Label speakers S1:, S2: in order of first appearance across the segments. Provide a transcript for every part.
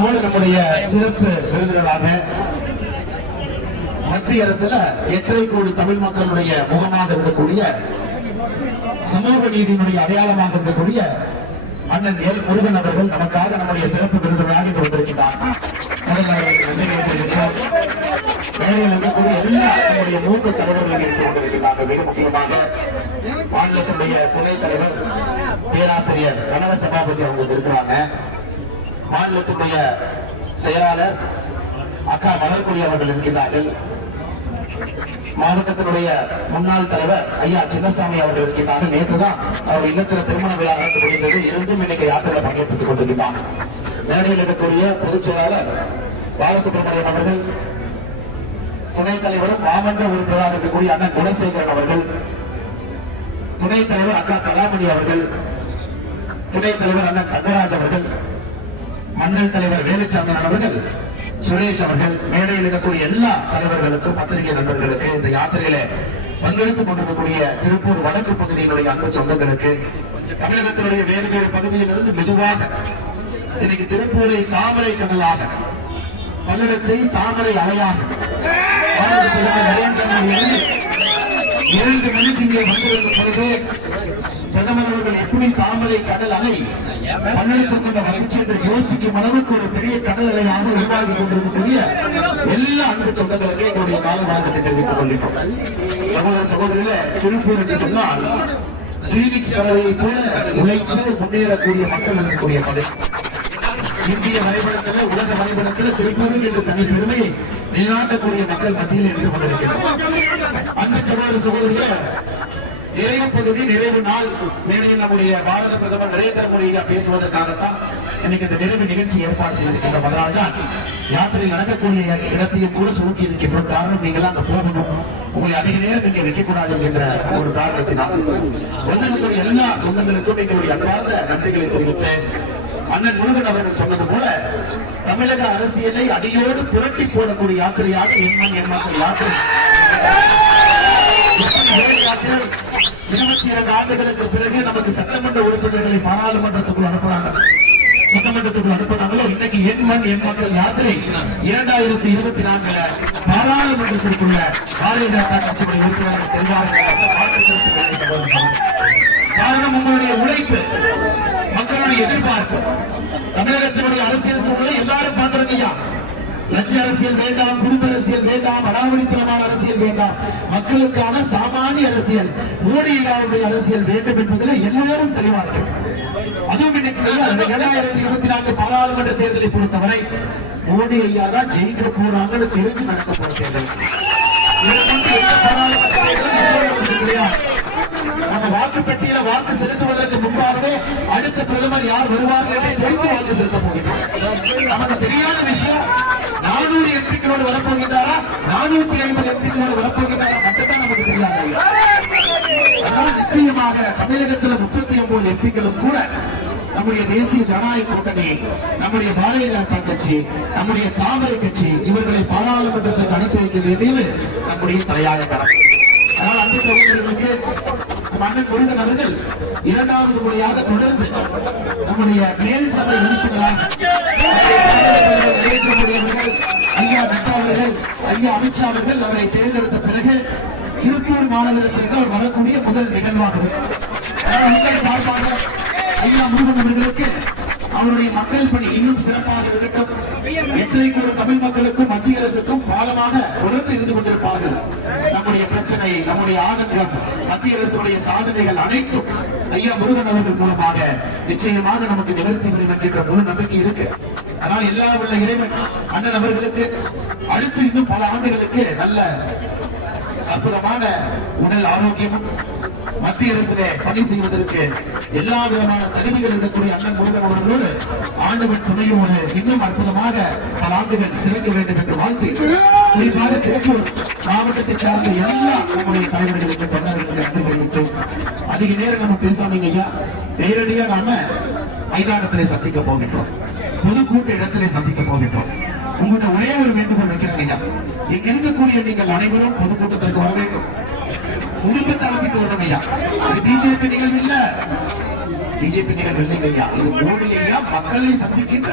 S1: போல நம்முடைய சிறப்பு விருந்தினராக மத்திய அரசுல எட்டரை கோடி தமிழ் மக்களுடைய முகமாக இருக்கக்கூடிய சமூக நீதியினுடைய அடையாளமாக இருக்கக்கூடிய அண்ணன் எல் முருகன் அவர்கள் நமக்காக நம்முடைய சிறப்பு விருந்தினராக இன்று வந்திருக்கிறார் முதல்ல இருக்கக்கூடிய எல்லா நம்முடைய மூன்று தலைவர்கள் இருந்து கொண்டிருக்கிறார்கள் மிக முக்கியமாக மாநிலத்தினுடைய துணைத் தலைவர் பேராசிரியர் கனக சபாபதி அவங்க இருக்கிறாங்க. மாநிலத்தினுடைய செயலாளர் அக்கா மலர்கொடி அவர்கள் இருக்கின்றார்கள். மாவட்டத்தினுடைய முன்னாள் தலைவர் ஐயா சின்னசாமி அவர்கள் இருக்கின்றார்கள். நேற்றுதான் அவர் இல்லத்தில் திருமண விழா நடந்து முடிந்தது. இருந்தும் இன்னைக்கு யாத்திரையில் பங்கேற்றுக் கொண்டிருக்கிறார் மேடையில் இருக்கக்கூடிய பொதுச் செயலாளர் பாலசுப்ரமணியம் அவர்கள் துணைத் தலைவரும் மாமன்ற உறுப்பினராக இருக்கக்கூடிய அண்ணன் குணசேகரன் அவர்கள் துணைத் தலைவர் அக்கா கலாமணி அவர்கள் துணைத் தலைவர் அண்ணன் தங்கராஜ் அவர்கள் மண்டல் தலைவர் வேலுச்சாமி அவர்கள் சுரேஷ் அவர்கள் மேடையில் இருக்கக்கூடிய எல்லா தலைவர்களுக்கும் பத்திரிகை நண்பர்களுக்கு இந்த யாத்திரையில பங்கெடுத்துக் கொண்டிருக்கக்கூடிய திருப்பூர் வடக்கு பகுதியினுடைய அன்பு சொந்தங்களுக்கு தமிழகத்தினுடைய வேறு வேறு பகுதியிலிருந்து மெதுவாக இன்னைக்கு திருப்பூரை தாமரை கடலாக பல்லடத்தை தாமரை அலையாக நரேந்திர மோடி இரண்டு மணிக்கு இங்கே வந்திருக்கும் பொழுது தாமரை கடல் அலை பன்னெடுத்துக்கொண்ட மகிழ்ச்சி என்று யோசிக்கும் அளவுக்கு ஒரு பெரிய கடல் அலையாக உருவாகி கொண்டிருக்கக்கூடிய எல்லா அன்பு சொந்தங்களுக்கு எங்களுடைய கால வணக்கத்தை தெரிவித்துக் கொள்கிறோம் சகோதர சகோதரிகளே திருப்பூர் என்று சொன்னால் பீனிக்ஸ் பறவையை போல உழைத்து முன்னேறக்கூடிய மக்கள் இருக்கக்கூடிய பகுதி இந்திய வரைபடத்தில் உலக வரைபடத்தில் திருப்பூருக்கு என்று தனி பெருமையை நிலைநாட்டக்கூடிய மக்கள் மத்தியில் நின்று கொண்டிருக்கிறார் அன்பு சகோதர சகோதரிகளே நிறைவு பகுதி நிறைவு நாள். மேடையில் நம்முடைய பாரத பிரதமர் நரேந்திர மோடி பேசுவதற்காகத்தான் இன்னைக்கு இந்த நிறைவு நிகழ்ச்சி ஏற்பாடு செய்திருக்கின்றோம் அதனால்தான் யாத்திரை நடக்கக்கூடிய இடத்தையும் கூட சுருக்கி இருக்கின்றோம் காரணம் நீங்கள் அங்க போகணும். உங்களை அதிக நேரம் இங்கே வைக்கக்கூடாது என்கின்ற ஒரு காரணத்தினால். வந்திருக்கக்கூடிய எல்லா சொந்தங்களுக்கும் எங்களுடைய அன்பார்ந்த நன்றிகளை தெரிவித்தேன். அண்ணன் முருகன் அவர்கள் சொன்னது போல தமிழக அரசியலை அடியோடு புரட்டி போடக்கூடிய யாத்திரையாக எண்மண் எண்மக்கள் யாத்திரை. யாத்திரை? இருபத்தி இரண்டு ஆண்டுகளுக்கு பிறகு நமக்கு சட்டமன்ற உறுப்பினர்களை பாராளுமன்றத்துக்குள் அனுப்புறாங்க. சட்டமன்றத்துக்குள் அனுப்புறாங்களோ இன்னைக்கு என் மண் என் மக்கள் யாத்திரை இரண்டாயிரத்தி இருபத்தி நான்குல பாராளுமன்றத்திற்குள்ள பாரதிய ஜனதா கட்சியுடைய உறுப்பினர்கள் செல்வார்கள் காரணம் உங்களுடைய உழைப்பு மக்களுடைய எதிர்பார்ப்பு. தமிழகத்தினுடைய அரசியல் சூழலை எல்லாரும் பார்க்கறீங்க லஞ்ச அரசியல் வேண்டாம் குடும்ப வேண்டாம் மக்களுக்கான சாமானிய அரசியல் மோடி ஐயாவுடைய அரசியல் வேண்டும் என்பதில் எல்லோரும் தெளிவார்கள். அதுவும் இன்னைக்கு இரண்டாயிரத்தி இருபத்தி நான்கு பாராளுமன்ற தேர்தலை பொறுத்தவரை மோடி ஐயா தான் ஜெயிக்க போறாங்கன்னு தெரிஞ்சு நடக்க போற தேர்தல். நம்ம வாக்கு பெட்டியில வாக்கு செலுத்துவதற்கு முன்பாகவே அடுத்த பிரதமர் யார் வருவார்கள் என்று தெரிந்து வாக்கு செலுத்த போகிறோம். நமக்கு தெரியாத விஷயம் எம்பிக்களோடு வரப்போகின்றாரா? நானூத்தி ஐம்பது எம்பிக்களோடு வரப்போகின்றாரா? மட்டும்தான் நமக்கு தெரியாது. நிச்சயமாக தமிழகத்தில் முப்பத்தி ஒன்பது எம்பிக்களும் கூட நம்முடைய தேசிய ஜனநாயக கூட்டணி நம்முடைய பாரதிய ஜனதா கட்சி நம்முடைய தாமரை கட்சி இவர்களை பாராளுமன்றத்துக்கு அனுப்பி வைக்க வேண்டியது நம்முடைய தலையாய கடமை அதனால் அந்த சகோதரர்களுக்கு நம்ம முருகன் அவர்கள் இரண்டாவது முறையாக தொடர்ந்து நம்முடைய மேல் சபை உறுப்பினராக ஐயா நட்டா அவர்கள் ஐயா அமித்ஷா அவர்கள் அவரை தேர்ந்தெடுத்த பிறகு திருப்பூர் மாநகரத்திற்கு அவர் வரக்கூடிய முதல் நிகழ்வாக மக்கள் சார்பாக ஐயா முருகன் அவர்களுக்கு அவருடைய மக்கள் பணி இன்னும் சிறப்பாக இருக்கட்டும். எத்தனை கூட தமிழ் மக்களுக்கும் மத்திய அரசுக்கும் பாலமாக தொடர்ந்து இருந்து கொண்டிருப்பார்கள். நம்முடைய பிரச்சனை நம்முடைய ஆனந்தம் மத்திய அரசுடைய சாதனைகள் அனைத்தும் ஐயா முருகன் அவர்கள் மூலமாக நிச்சயமாக நமக்கு நிவர்த்தி பெறும் என்கின்ற முழு நம்பிக்கை இருக்கு. அதனால் எல்லா உள்ள இறைவன் அண்ணன் அவர்களுக்கு அடுத்து இன்னும் பல ஆண்டுகளுக்கு நல்ல அற்புதமான உடல் ஆரோக்கியமும் மத்திய அரசிலே பணி செய்வதற்கு எல்லா விதமான தகுதிகள் இருக்கக்கூடிய அண்ணன் முருகன் அவர்களோடு ஆண்டவன் துணையோடு இன்னும் அற்புதமாக பல ஆண்டுகள் சிறக்க வேண்டும் என்று வாழ்த்து குறிப்பாக திருப்பூர் மாவட்டத்தை சார்ந்த எல்லா நம்முடைய தலைவர்களுக்கு தொண்டர்களுக்கு நன்றி தெரிவித்து அதிக நேரம் நம்ம பேசாமீங்க ஐயா நேரடியா நாம மைதானத்திலே சந்திக்க போகின்றோம். பொதுக்கூட்ட இடத்திலே சந்திக்க போகின்றோம். உங்கள்கிட்ட ஒரே ஒரு வேண்டுகோள் வைக்கிறேங்க ஐயா. இங்க இருக்கக்கூடிய நீங்கள் அனைவரும் பொதுக்கூட்டத்திற்கு வர வேண்டும். குடும்பத்தை அழைச்சிட்டு வரணும் ஐயா. இது பிஜேபி நிகழ்வு இல்ல. பிஜேபி நிகழ்வு இல்லைங்க ஐயா. இது மோடி ஐயா மக்களை சந்திக்கின்ற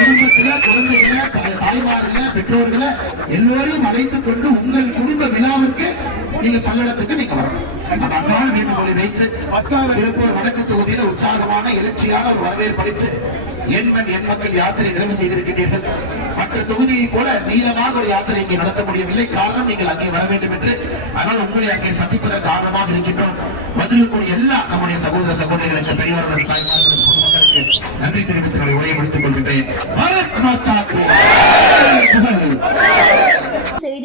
S1: குடும்பத்துல குழந்தைகளை தாய்- தாய்மார்களை பெற்றோர்களை எல்லோரையும் அழைத்துக் கொண்டு உங்கள் குடும்ப விழாவிற்கு நீங்க பல்லடத்துக்கு நீங்க வரணும். அந்த அன்பான வேண்டுகோளை திருப்பூர் வடக்கு தொகுதியில் உற்சாகமான எழுச்சியான ஒரு வரவேற்பு அளித்து எண்மண் எண் மக்கள் யாத்திரை நிறைவு செய்திருக்கிறீர்கள் மற்ற தொகுதியை போல நீளமாக ஒரு யாத்திரை இங்கே நடத்த முடியவில்லை. காரணம் நீங்கள் அங்கே வர வேண்டும் என்று அதனால் உங்களை அங்கே சந்திப்பதற்கு காரணமாக இருக்கின்றோம். வந்திருக்கக்கூடிய எல்லா நம்முடைய சகோதர சகோதரிகளுக்கு பெரியவர்கள் தாய்மார்களுக்கு பொதுமக்களுக்கு நன்றி தெரிவித்து உரையை முடித்துக் கொள்கின்றேன். பாரத் மாதா